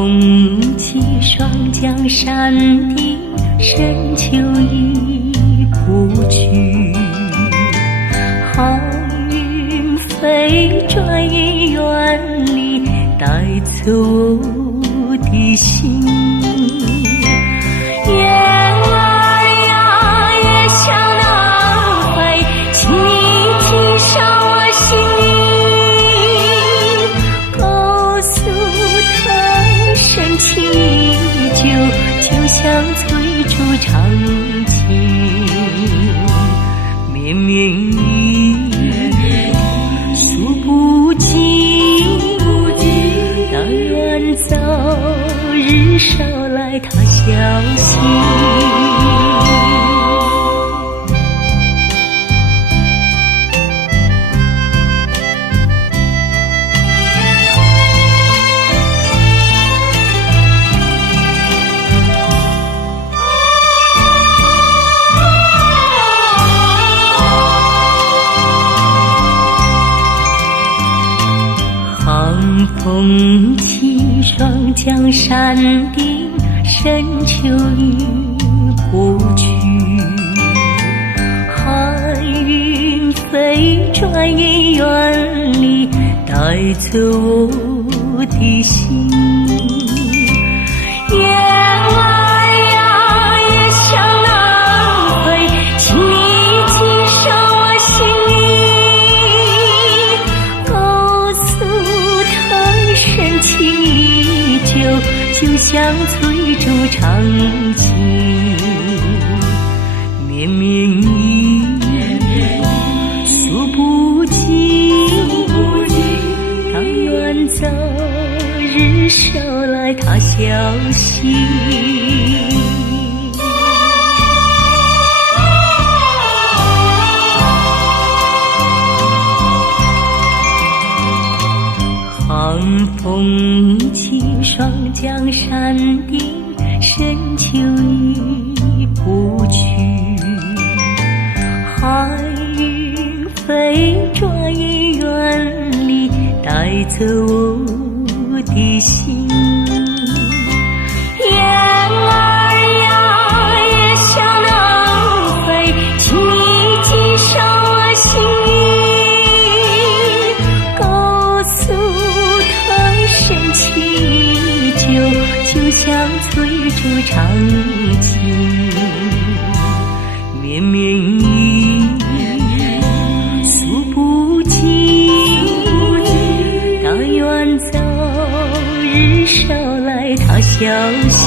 风起霜降山顶，深秋已过去。寒云飞转眼远离，带走我的心。雁儿呀也向南飞，请你寄上我心意，告诉他深情依旧，就像翠竹长青。绵绵雨诉不尽，但愿早日捎来他消息。寒风起霜降山顶，深秋已过去。寒云飞转眼远离，带走我的心。雁儿呀也向南飞，请你寄上我心意，告诉他深情依旧，就像翠竹长青。绵绵雨诉不尽，但愿早日捎来他消息。寒风起霜降山顶，深秋已过去。寒云飞转眼远离，带走我的心。雁儿呀也向南飞，请你寄上我心意，告诉他深情依旧，就像翠竹长青。绵绵雨诉不尽，但愿早日捎来他消息。